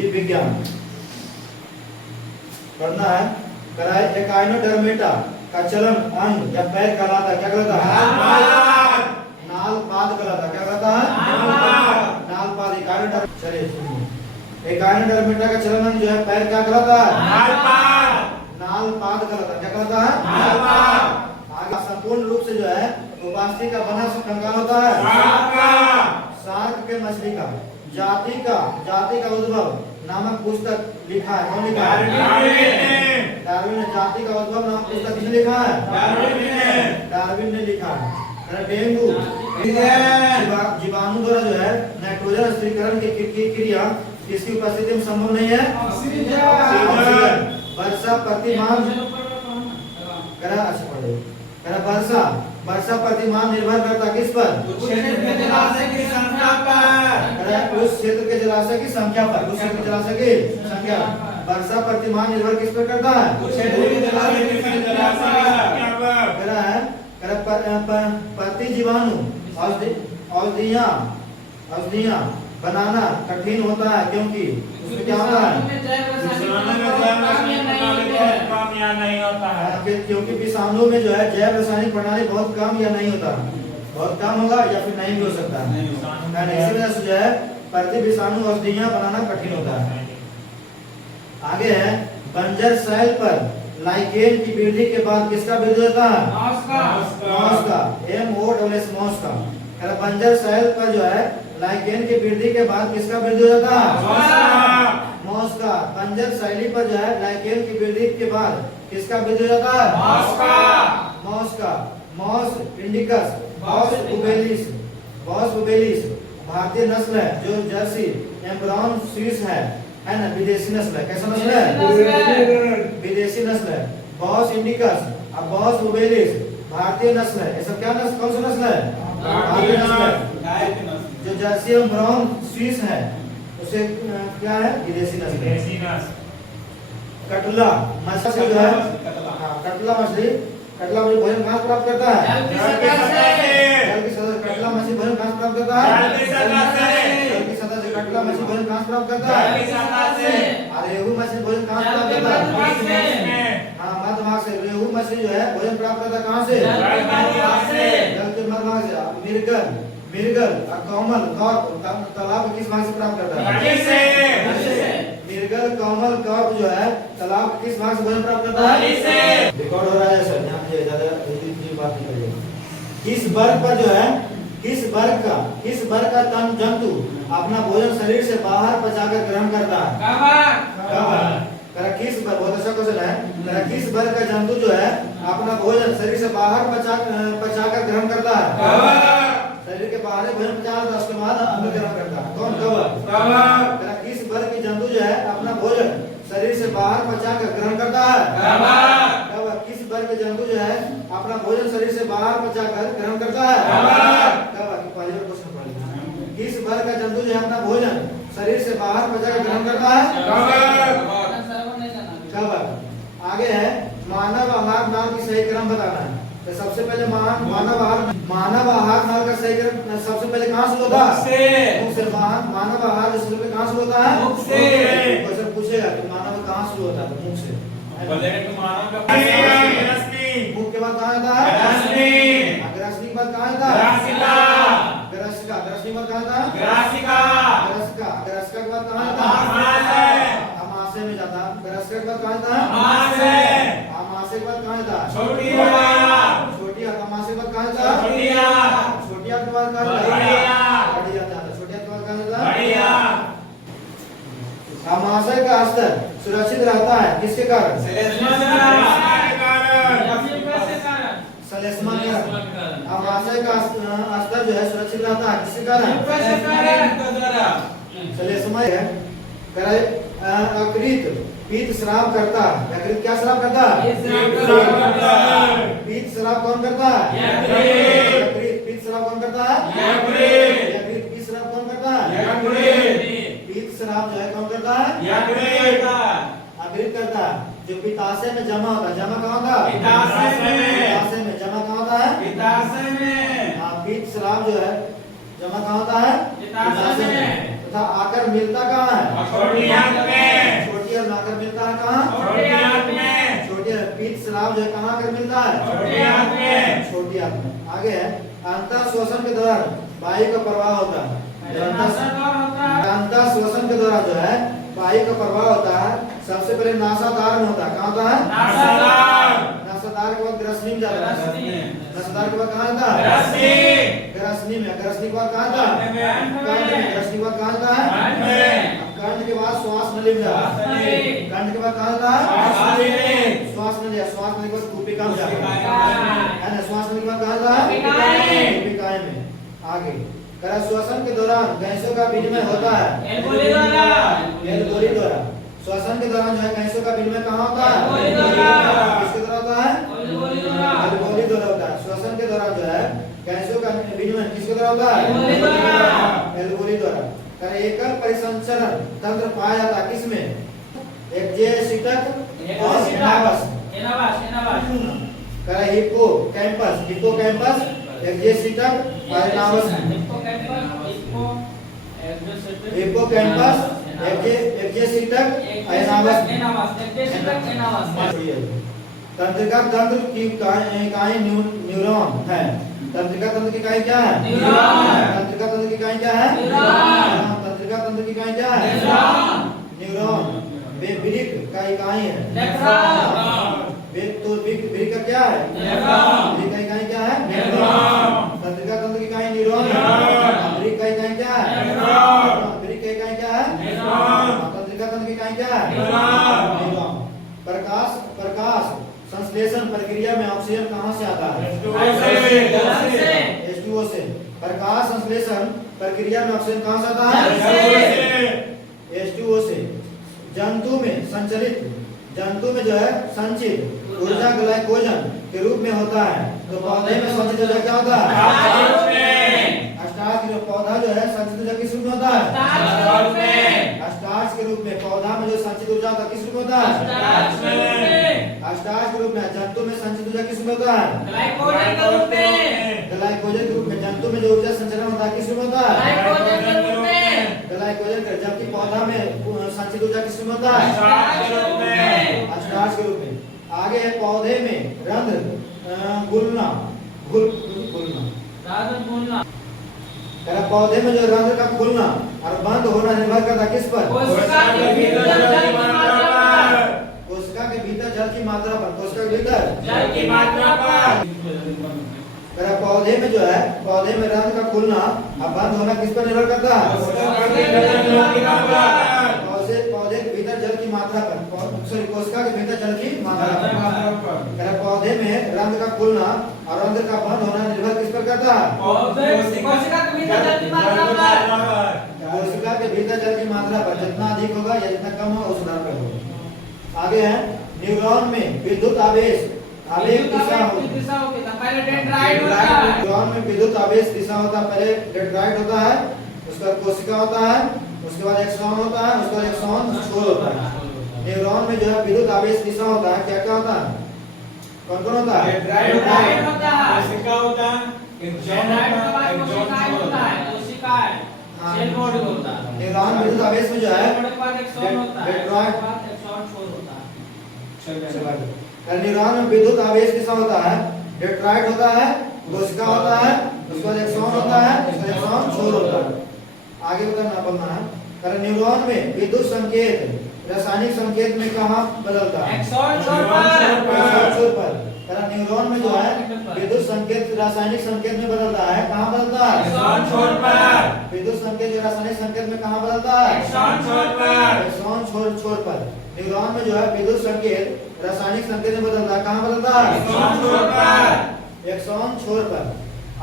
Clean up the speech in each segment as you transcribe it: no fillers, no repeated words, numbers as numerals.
जीव विज्ञान पढ़ना है। कराए एकाइनोडर्मेटा का चलन अंग या पैर कहलाता है, क्या कहलाता है? नाल पाद कहलाता है, क्या कहलाता है? नाल पाद। चलिए सुनिए, एकाइनोडर्मेटा का चलन अंग जो है पैर क्या कहलाता है? नाल पाद कहलाता है, क्या कहलाता है? आगे संपूर्ण रूप से जो है उपास्थि का बना कंकाल होता है शार्क के मछली का। जाति का उद्भव नामक पुस्तक लिखा है, कौन लिखा है? डार्विन ने। जाति का उद्भव नामक पुस्तक किसने लिखा है? डार्विन ने लिखा है। डेंगू जीवाणु द्वारा जो है नाइट्रोजन स्थिरीकरण की क्रिया किसकी उपस्थिति में संभव नहीं है? वर्षा प्रतिमान वर्षा प्रतिमान निर्भर करता किस पर? उस क्षेत्र के जलाशय की संख्या पर। उस क्षेत्र के जलाशय की संख्या पर। उस क्षेत्र के जलाशय की संख्या। वर्षा प्रतिमान निर्भर किस पर करता है? उस क्षेत्र के जलाशय की संख्या पर। प्रतिजीवाणु औषधियां बनाना कठिन होता है क्योंकि उसमें क्या होता है? नहीं होता है, क्योंकि विषाणु में जो है जैव रासायनिक प्रणाली बहुत कम या नहीं होता, बहुत कम होगा या फिर नहीं भी हो सकता है। इसी वजह से जो है प्रति विषाणु औषधियां बनाना कठिन होता है। आगे है बंजर सैल पर लाइकेन की वृद्धि के बाद किसका वृद्धि होता है? मॉस का। MOSS का। बंजर सैल पर जो है लाइकेन की वृद्धि के बाद किसका वृद्धि होता है? मॉस का। बंजर शैली पर जो है लाइकेन की वृद्धि के बाद किसका वृद्धि होता है? मॉस का। मॉस इंडिकस, बॉस उबेलिस भारतीय नस्ल है जो जर्सी एम्ब्रॉन स्विस है ना, विदेशी नस्ल है। कैसा नस्ल है? विदेशी नस्ल है। बॉस इंडिकस और बॉस उबेलिस भारतीय नस्ल है। ये सब क्या नस्ल, कौन सा नस्ल है? भारतीय नस्ल है। जो जर्सी एम्ब्रॉन स्विस है उसे क्या है? विदेशी नस्ल। कटला मछली जो है, कटला मछली भोजन कहाँ प्राप्त करता है? जल की सतह से। कटला मछली भोजन कहाँ प्राप्त करता है? जल की सतह से। कटला मछली भोजन कहाँ प्राप्त करता है? और रेहू मछली भोजन कहाँ प्राप्त करता है? हाँ, मध्य भाग से। रेहू मछली जो है भोजन प्राप्त करता है कहाँ से? जल के मध्य भाग से। मिर्गल और कमल तालाब किस भाग से प्राप्त करता है? मिर्गल कमल कप जो है तालाब किस भाग से भोजन प्राप्त करता है? रिकॉर्ड हो रहा है सर, ध्यान दीजिए, ज्यादा बात नहीं करिए। किस वर्ग पर जो है किस वर्ग का तन जंतु अपना भोजन शरीर से बाहर पचाकर ग्रहण करता है? किस वर्ग, बहुत अच्छा क्वेश्चन है। किस वर्ग का जंतु जो है अपना भोजन शरीर से बाहर पचाकर ग्रहण करता है? शरीर के बाहर भोजन पचाकर उसके बाद अंदर ग्रहण करता है। कौन? कवक। किस वर्ग की जंतु जो है अपना भोजन शरीर से बाहर पचाकर ग्रहण करता है? कवक। किस वर्ग के जंतु जो है अपना भोजन शरीर से बाहर पचाकर ग्रहण करता है? कवक। पहले क्वेश्चन पढ़िए। किस वर्ग का जंतु जो है अपना भोजन शरीर से बाहर पचाकर ग्रहण करता है? कवक। आगे है मानव आहार नाम की सही क्रम बताना है। तो सबसे पहले मानव आहार नाम का सही क्रम सबसे पहले कहाँ शुरू होता है? मुख से। मानव आहार सबसे पहले कहाँ शुरू होता है? मुख से। क्वेश्चन पूछेगा कि मानव कहाँ शुरू होता है? मुख से। मुख के बाद कहाँ आता है? ग्रसनी के बाद कहाँ आता है? ग्रसिका। ग्रसनी के बाद कहाँ आता है? ग्रसिका के बाद कहाँ आता है? आमाशय में जाता है। ग्रसिका के बाद कहाँ आता है? आमाशय के बाद कहाँ आता है? छोटिया। आमाशय के बाद कहाँ आता है? छोटिया के बाद कहाँ आता है? छोटिया के बाद कहाँ आता है? आमाशय का स्तर सुरक्षित रहता है किसके कारण? सलेस्मा के कारण। आमाशय का स्तर जो है सुरक्षित रहता है किसके कारण? सलेस्मा है। अकृत पीत श्राव करता है। अकृत क्या श्राव करता है? पीत श्राव कौन करता है? यकृत। पीत श्राव कौन करता है? यकृत। पीत श्राव कौन करता है? पीत श्राव जो है कौन करता है? अकृत करता है। जो पित्ताशय में जमा होता है। जमा कहाँ होता है? पित्ताशय में। जमा कहाँ होता है? हाँ, पीत श्राव जो है जमा कहाँ होता है? पित्ताशय में। तथा आकर मिलता कहाँ है? छोटी आंत में। छोटी आंत में आकर मिलता है कहाँ? छोटी आंत में। छोटी पीत स्राव जो है कहाँ आकर मिलता है? छोटी आंत में। छोटी आंत में। आगे है अंतर श्वसन के दौरान वायु का प्रवाह होता है। अंतर श्वसन के दौरान जो है वायु का प्रवाह होता है, सबसे पहले नासादार में होता है। कहाँ होता है? नासादार के बाद ग्रसनी में जाता है। नासादार के बाद कहाँ आता है? ग्रसनी में। ग्रसनी के बाद कहाँ आता है? कंठ में। ग्रसनी के बाद कहाँ आता है? कंठ के बाद श्वास नली में जाता है। कंठ के बाद कहाँ आता है? श्वास नली। श्वास नली के बाद कूपिका में जाता है ना। श्वास नली के बाद कहाँ आता है? कूपिकाएं में। आगे श्वसन के दौरान गैसों का विनिमय होता है एल्वेओली द्वारा। श्वसन के दौरान जो है गैसों का विनिमय कहाँ होता है? किसके द्वारा होता है? एल्वेओली द्वारा होता है। श्वसन के दौरान जो है गैसों का विनिमय किसके द्वारा होता है? एल्वेओली द्वारा। एकल परिसंचरण तंत्र पाया जाता है किसमें? एक्जेसिटक और एनाबस। हिप्पोकैम्पस। हिप्पोकैम्पस, एक्जेसिटक और एनाबस। हिप्पोकैम्पस, एक्जेसिटक और एनाबस। तंत्रिका तंत्र की इकाई न्यूरॉन है। तंत्रिका तंत्र की इकाई क्या है? तंत्रिका तंत्र की इकाई क्या है? तंत्रिका तंत्र की इकाई क्या है? न्यूरॉन। वे वृक्क का इकाई है। तो वृक्क का क्या है? वृक्क का इकाई क्या है? तंत्रिका तंत्र की इकाई न्यूरॉन है। वृक्क का इकाई क्या है? वृक्क का इकाई क्या है? तंत्रिका तंत्र की इकाई क्या है? न्यूरॉन। प्रकाश संश्लेषण प्रक्रिया में ऑक्सीजन कहाँ से आता है? H2O से। प्रकाश संश्लेषण प्रक्रिया में ऑक्सीजन कहाँ से आता है? H2O से। जंतु में जो है संचित ऊर्जा ग्लाइकोजन के रूप में होता है। तो पौधे में संचित ऊर्जा क्या होता है? स्टार्च। पौधा जो है संचित ऊर्जा किस रूप में होता है? स्टार्च के रूप में। पौधा में जो संचित ऊर्जा होता है किस रूप में होता है? स्टार्च के रूप में। जंतु में संचित ऊर्जा किस रूप में होता है? ग्लाइकोजन के रूप में। जंतु में जो ऊर्जा संचरण होता है किस रूप में होता है? ग्लाइकोजन। जबकि पौधा में संचित ऊर्जा किस रूप में होता है? स्टार्च के रूप में। आगे है पौधे में रंध्र घुलना। पौधे में जो रंध्र का खुलना और बंद होना निर्भर करता है किस पर? कोशिका के भीतर जल की मात्रा पर। कोशिका के भीतर जल की मात्रा पर। पौधे में जो है पौधे में रंध्र का खुलना और बंद होना किस पर निर्भर करता है? पौधे के भीतर जल की मात्रा पर। कोशिका के भीतर जल की मात्रा पर। पौधे में रंध्र का खुलना और रंध्र का बंद होना निर्भर किस पर करता है? कोशिका के भीतर जल की मात्रा पर। कोशिका के भीतर जल की मात्रा पर। जितना अधिक होगा या जितना कम होगा उस आधार पर होगा। आगे है न्यूरॉन में विद्युत आवेश दिशा होती है। पहले डेंड्राइट होता है। न्यूरॉन में विद्युत आवेश दिशा होता है। पहले डेंड्राइट होता है, उसके बाद कोशिका होता है, उसके बाद एक्सॉन होता है, उसके बाद एक्सॉन छोर होता है। न्यूरॉन में जो है विद्युत आवेश दिशा होता है। क्या क्या होता है? कौन कौन होता है? डेंड्राइट होता है, कोशिका होता है, न्यूरॉन विद्युत आवेश में जो है न्यूरॉन में विद्युत आवेश किसा होता है? डेंड्राइट होता है, कोशिका होता है, उसके बाद एक्सॉन होता है, उसके बाद एक्सॉन छोर होता है। आगे बताना बोलना है। न्यूरॉन में विद्युत संकेत रासायनिक संकेत में कहाँ बदलता है? एक्सॉन छोर पर। न्यूरॉन में जो है विद्युत संकेत रासायनिक संकेत में बदलता है। कहाँ बदलता है? एक्सॉन छोर पर। विद्युत संकेत जो रासायनिक संकेत में कहाँ बदलता है? एक्सॉन छोर पर। एक्सॉन छोर पर। न्यूरॉन में जो है विद्युत संकेत रासायनिक संकेत में बदलता है। कहाँ बदलता है? एक्सॉन छोर पर। एक्सॉन छोर पर।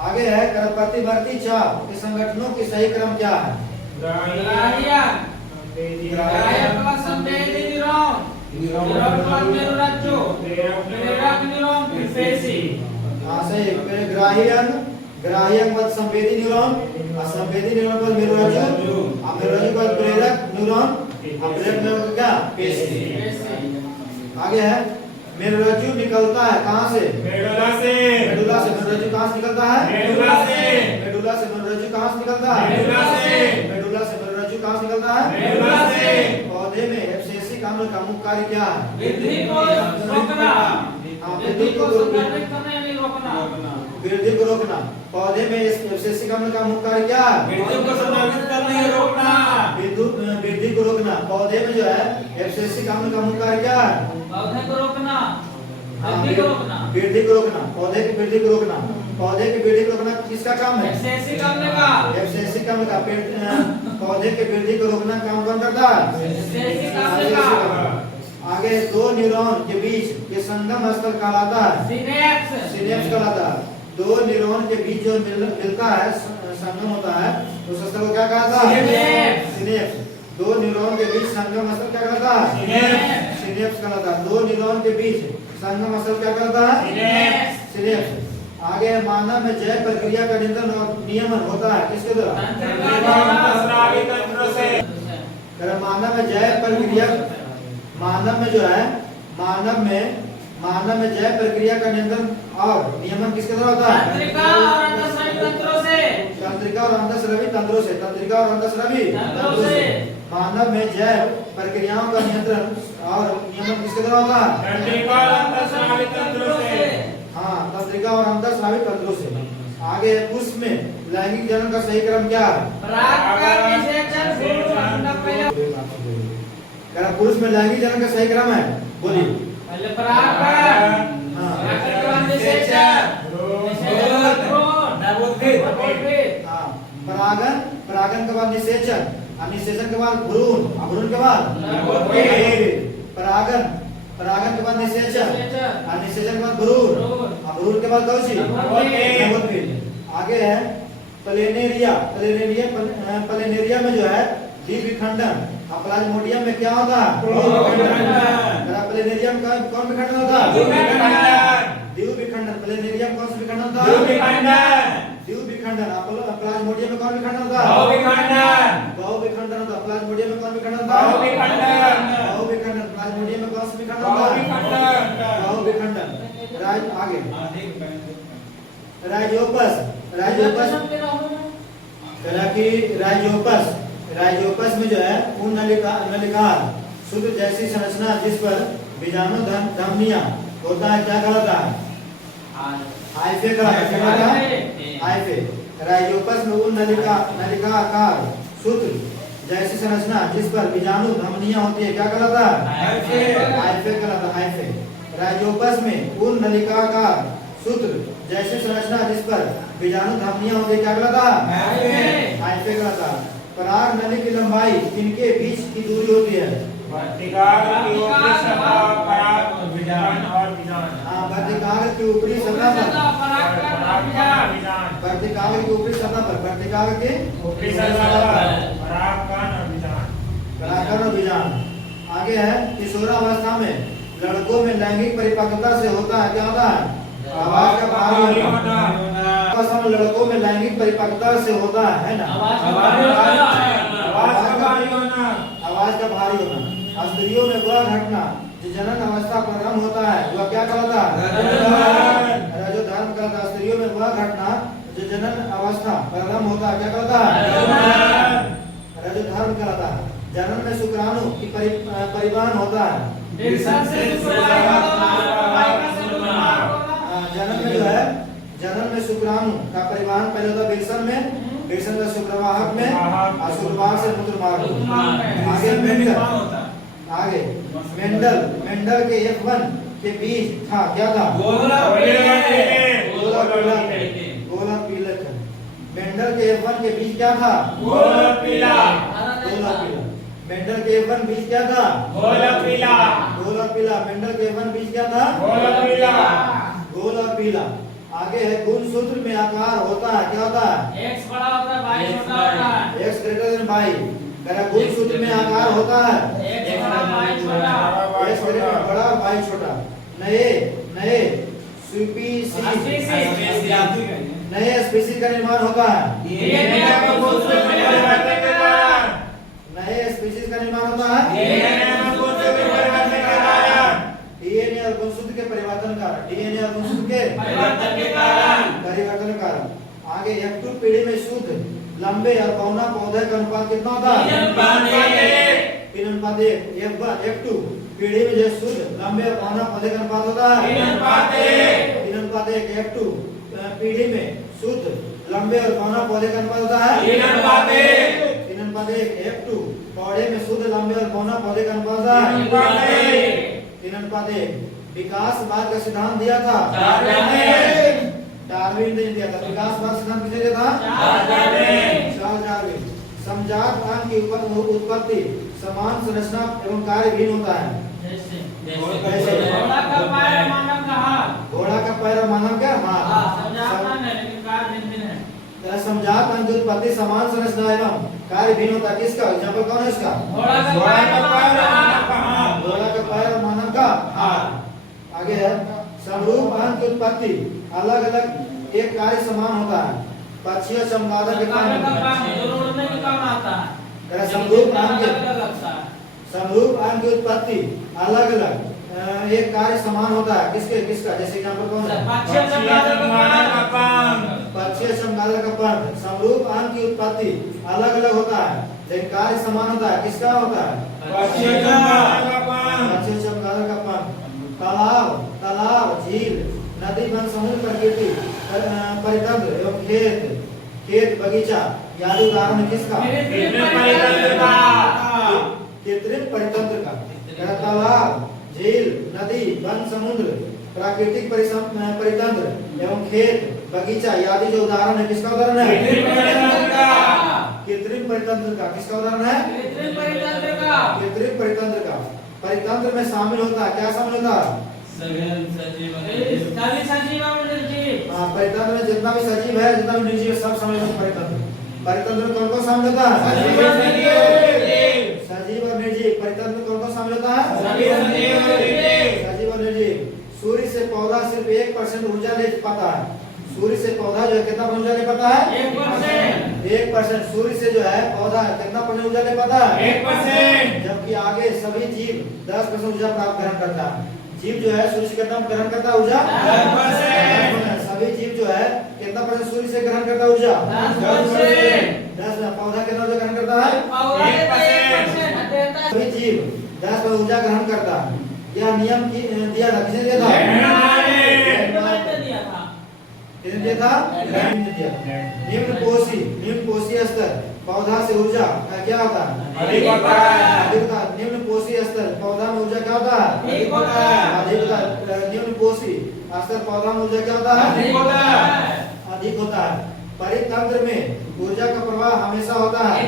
आगे है प्रतिवर्ती चाप के संगठनों की सही क्रम क्या है? ग्राह्यक बाद संवेदी न्यूरॉन और संवेदी न्यूरॉन बाद मेरुरज्जु और मेरुरज्जु बाद प्रेरक न्यूरॉन और प्रेरक न्यूरॉन क्या? पेशी। आगे है मेरुरज्जु निकलता है कहाँ से? मेडुला से। मेडुला से। मेरुरज्जु कहाँ से निकलता है? मेडुला से। मेडुला से। मेरुरज्जु कहाँ से निकलता है? मेडुला से। मेडुला से। मेरुरज्जु कहाँ से निकलता है? मेरुला से। पौधे में एब्सेसिक अम्ल का मुख्य कार्य क्या है? वृद्धि को रोकना, वृद्धि को संदर्भित करना यानी रोकना, वृद्धि को रोकना। पौधे में एब्सेसिक अम्ल का मुख्य कार्य क्या है? वृद्धि को संदर्भित करना या रोकना, वृद्धि को रोकना। पौधे में जो है एब्सेसिक अम्ल का मुख्य कार्य क्या है? पौधे को रोकना, वृद्धि को रोकना, वृद्धि को रोकना, पौधे की वृद्धि को रोकना। पौधे की वृद्धि को रोकना किसका काम है? एब्सेसिक अम्ल का, एब्सेसिक अम्ल का। पौधे की वृद्धि को रोकना काम कौन करता है? एब्सेसिक अम्ल का। आगे दो न्यूरॉन के बीच के संगम स्थल कहलाता है सिनेप्स, सिनेप्स कहलाता है। दो न्यूरॉन के बीच जो मिलता है, संगम होता है, उस स्थल को क्या कहलाता है? सिनेप्स। सिनेप्स। दो न्यूरॉन के बीच संगम स्थल क्या कहलाता है? सिनेप्स। सिनेप्स कहलाता है। दो न्यूरॉन के बीच संगम स्थल क्या कहलाता है? सिनेप्स। सिनेप्स। आगे मानव में जैव प्रक्रिया का नियंत्रण और नियमन होता है किसके द्वारा? तंत्रिका तंत्र से। अगर मानव में जैव प्रक्रिया, मानव में जो है, मानव में जैव प्रक्रिया का नियंत्रण और नियमन किसके द्वारा होता है? तंत्रिका और अंतःस्रावी तंत्रों से। तंत्रिका और अंतःस्रावी तंत्रों से। तंत्रिका और अंतःस्रावी तंत्रों से। मानव में जैव प्रक्रियाओं का नियंत्रण और नियमन किसके द्वारा होता है? तंत्रिका और अंतःस्रावी तंत्रों से। हाँ, तंत्रिका और अंतःस्रावी तंत्रों से। आगे पुष्प में लैंगिक जनन का सही क्रम क्या है? परागकण, निषेचन, भ्रूण, क्या पुरुष में लैंगिक जनन का सही क्रम है? बोलिए। पहले परागकण, हाँ। परागकण के बाद निषेचन, निषेचन के बाद भ्रूण, नवोत्थित। हाँ, परागन के बाद निषेचन, और निषेचन के बाद भ्रूण, और भ्रूण के बाद नवोत्थित। परागन के बाद निषेचन, निषेचन, और निषेचन के बाद भ्रूण, और भ्रूण के बाद कौन सी? नवोत्थित। आगे है प्लेनेरिया। प्लेनेरिया में जो है द्विविखंडन, और प्लाज्मोडियम में क्या होता है? प्लेनेरियम का कौन विखंडन होता है? द्विविखंडन। प्लेनेरियम कौन सा विखंडन होता है? द्विविखंडन। प्लाज्मोडियम में कौन विखंडन होता है? बहुविखंडन होता है। प्लाज्मोडियम में कौन विखंडन होता है? बहुविखंडन। प्लाज्मोडियम में कौन सा विखंडन होता है? बहुविखंडन। आगे राइजोपस। राइजोपस में जो है पूर्ण नलिकाल सूत्र जैसी संरचना जिस पर बीजाणु धमनियां होता है क्या कहलाता है? हाइफे कहलाता है। हाइफे। राइजोपस में पूर्ण नलिकाकार सूत्र जैसी संरचना जिस पर बीजाणु धमनियां होती है क्या कहलाता है? हाइफे कहलाता है। हाइफे। राइजोपस में पूर्ण नलिकाकार सूत्र जैसी संरचना जिस पर बीजाणु धमनियां होती है क्या कहलाता है? हाइफे कहलाता है। पराग नली की लंबाई इनके बीच की दूरी होती है? वर्तिकाग्र की ऊपरी सतह पराग विजान और विजान। हाँ, वर्तिकाग्र की ऊपरी सतह पर, वर्तिकाग्र की ऊपरी सतह पर, वर्तिकाग्र के ऊपरी सतह पर परागकण और विजान। परागकण और विजान। आगे है किशोरावस्था में लड़कों में लैंगिक परिपक्वता से होता है क्या होता है? आवाज का भारी होना। अवस्था में लड़कों में लैंगिक परिपक्वता से होता है ना? आवाज का भारी होना। आवाज का भारी होना। स्त्रियों में वह घटना जो जनन अवस्था प्रारंभ होता है वह क्या कहलाता है? रजोधर्म कहलाता है। स्त्रियों में वह घटना जो जनन अवस्था प्रारंभ होता है क्या कहलाता है? रजोधर्म कहलाता है। जनन में शुक्राणु की परिवहन होता है। जनन में जो है, जनन में शुक्राणु का परिवहन पहले होता है विल्सन में, विल्सन में शुक्रवाहक में, और शुक्रवाहक से मूत्रमार्ग। आगे मेंडल के F1 के बीच था क्या था? गोला पीलक। मेंडल के F1 के बीच क्या था? गोला पीला। मेंडल के F1 बीज क्या था? गोला पीला। मेंडल के F1 बीज क्या था? गोल और पीला। आगे है गुणसूत्र में आकार होता है क्या होता है? x बड़ा होता है, y छोटा होता है। x greater than y। अगर गुणसूत्र में आकार होता है x बड़ा, y छोटा। x ग्रेटर बड़ा, y छोटा। नए स्पीशीज का निर्माण होता है। डीएनए और गुणसूत्र में परिवर्तन के कारण। नए स्पीशीज का निर्माण होता है। डीएनए और गुणसूत्र में परिवर्तन के कारण। डीएनए और गुणसूत्र के परिवर्तन कारण। डीएनए और गुणसूत्र के परिवर्तन के कारण। परिवर्तन कारण। आगे F2 पीढ़ी में शुद्ध लंबे और पौना पौधे का अनुपात कितना होता है? 3:1 F1 F2 पीढ़ी में जो शुद्ध लंबे और पौना पौधे का अनुपात होता है 3:1 F2 पीढ़ी में शुद्ध लंबे और पौना पौधे का अनुपात होता है 3:1 F2 पौधे में शुद्ध लंबे और पौना पौधे का अनुपात होता है 3:1 विकासवाद का सिद्धांत दिया था डार्विन ने दिया था। विकासवाद सिद्धांत किसने दिया था? Charles Darwin. समजात अंग की उत्पत्ति समान संरचना एवं कार्य भिन्न होता है। घोड़ा का पैर और मानव का हाथ। घोड़ा का पैर और मानव का हाथ। समजात अंग है लेकिन कार्य भिन्न है। समजात अंग की उत्पत्ति समान संरचना एवं कार्य भिन्न होता है। किसका एग्जांपल कौन है इसका? घोड़ा का पैर और मानव का हाथ। घोड़ा का पैर और मानव का हाथ। आगे है समरूप अंग की उत्पत्ति अलग अलग एक कार्य समान होता है। पक्षीय चमगादड़ के काम उड़ने के काम आता है। समरूप अंग की लगता है। समरूप अंग की उत्पत्ति अलग अलग एक कार्य समान होता है। किसके किसका? जैसे एग्जांपल कौन है? पक्षी चमगादड़ का पंख। पक्षी चमगादड़ का पंख। समरूप अंग की उत्पत्ति अलग अलग होता है लेकिन कार्य समान होता है। किसका होता है? पक्षी चमगादड़ का पंख। पक्षी चमगादड़ का पंख। तालाब तालाब झील नदी वन समुद्र प्रकृति परितंत्र एवं खेत बगीचा याद उदाहरण किसका? कृत्रिम परितंत्र का। तालाब झील नदी वन समुद्र प्राकृतिक परितंत्र एवं खेत बगीचा आदि जो उदाहरण है किसका उदाहरण है? कृत्रिम परितंत्र का। किसका उदाहरण है? कृत्रिम परितंत्र का। परितंत्र में शामिल होता है क्या? शामिल होता है परितंत्र में जितना भी सजीव है जितना भी निर्जीव सब शामिल होता है। परितंत्र में कौन कौन शामिल होता है? सजीव और निर्जीव। परितंत्र में कौन कौन शामिल होता है? सजीव और निर्जीव। सूर्य से पौधा सिर्फ 1% ऊर्जा ले पाता है। सूर्य से पौधा जो है कितना ऊर्जा ले पाता है? 1%। सूर्य से जो है पौधा कितना % ऊर्जा ले पाता है? 1%। जबकि आगे सभी जीव 10% ऊर्जा प्राप्त ग्रहण करता है। जीव जो है सूर्य से कितना ग्रहण करता है ऊर्जा? 10%। सभी जीव जो है कितना % सूर्य से ग्रहण करता है ऊर्जा? 10%। पौधा कितना ऊर्जा ग्रहण करता है? 1%। सभी जीव 10% ऊर्जा ग्रहण करता है। यह नियम दिया था किसने दिया था? किसने दिया था? निम्न पोषी स्तर पौधा से ऊर्जा क्या होता है? अधिक होता है। निम्न पोषी स्तर पौधा में ऊर्जा क्या होता है? अधिक होता है। निम्न पोषी स्तर पौधा में ऊर्जा क्या होता है? अधिक होता है। परितंत्र में ऊर्जा का प्रवाह हमेशा होता है।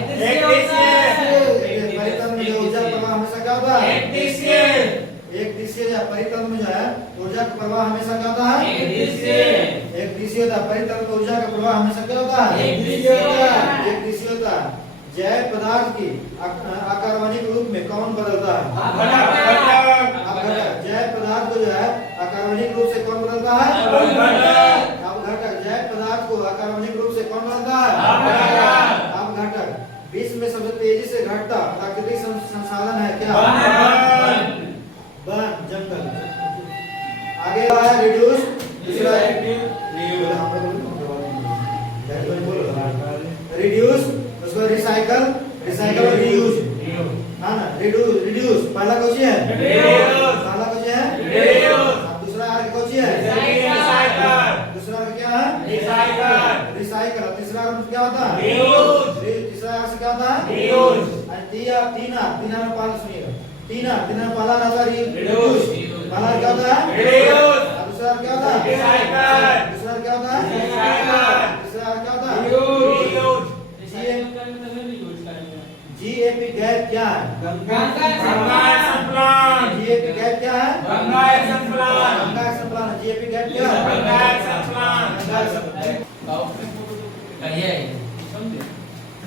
परितंत्र में ऊर्जा का प्रवाह हमेशा क्या होता है? एक दिशीय। परितंत्र में जो है ऊर्जा का प्रवाह हमेशा क्या होता है? एक दिशीय होता है। परितंत्र में ऊर्जा का प्रवाह हमेशा क्या होता है? एक दिशीय होता है। जैव पदार्थ की आकार्बनिक रूप में कौन बदलता है? जैव पदार्थ को जो है आकार्बनिक रूप से कौन बदलता है? अपघटक। जैव पदार्थ को आकार्बनिक रूप से कौन बदलता है? अपघटक। विश्व में सबसे तेजी से घटता प्राकृतिक संसाधन है क्या? वन जंगल। आगे है रिड्यूस। रिड्यूस उसको रिसाइकल और रीयूज हाँ ना। रिड्यूस पहला क्वेश्चन है पहला क्वेश्चन है दूसरा अर्थ क्वेश्चन है दूसरा अर्थ क्या है? रिसाइकल। तीसरा अर्थ क्या होता है? तीसरा अर्थ क्या होता है? तीन अर्थ पालन सुनिएगा। तीन अर्थ पहला होता है रिड्यूस। पहला क्या होता है? दूसरा क्या होता है? दूसरा क्या होता है? तीसरा क्या होता है? GAP गैप क्या है? GAP गैप क्या है? Ganga action plan. GAP gap क्या है? कहिए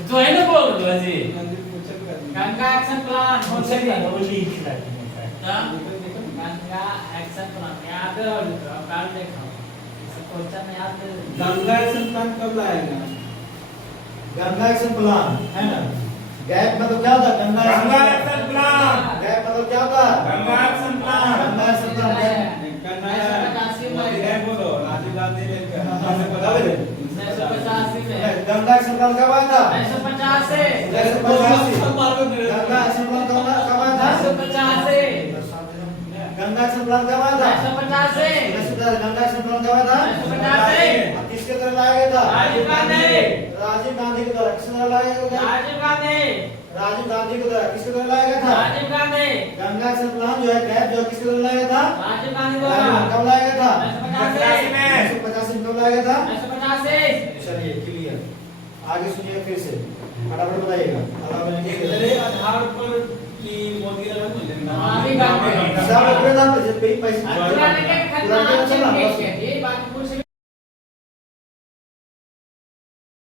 तो है ना बोल दो जी गंगा एक्शन प्लान कौन से गंगा एक्शन प्लान याद है और काल देखो क्वेश्चन याद है। गंगा एक्शन प्लान कब लाएगा? गंगा एक्शन प्लान है ना। गैप मतलब क्या होता है? Ganga action plan. गैप मतलब क्या होता है? Ganga action plan. Ganga action plan बोलो राजीव गांधी ने गंगा एक्शन प्लान कब आया था? 1950 से 1985 गंगा एक्शन प्लान कब आया था? 1950 से गंगा एक्शन प्लान कब आया था? 1950 से 1950 गंगा एक्शन प्लान कब आया था? 1950 से अब किसके द्वारा लाया गया था? राजीव गांधी राजीव गांधी के द्वारा। किसके द्वारा लाया गया था? राजीव गांधी राजीव गांधी के द्वारा। किसके द्वारा लाया गया था? राजीव गांधी गंगा एक्शन प्लान जो है कैब जो है किसके द्वारा लाया गया था? राजीव गांधी द्वारा कब लाया गया था? 1950 में 1950 में कब लाया गया था? 1950 से चलिए क्लियर। आगे सुनिए फिर से फटाफट बताइएगा। मेरे आधार पर कि मोदी का अभी बात करें। सब अपने नाम पे पैसे पुराने के खतना चल रहा है।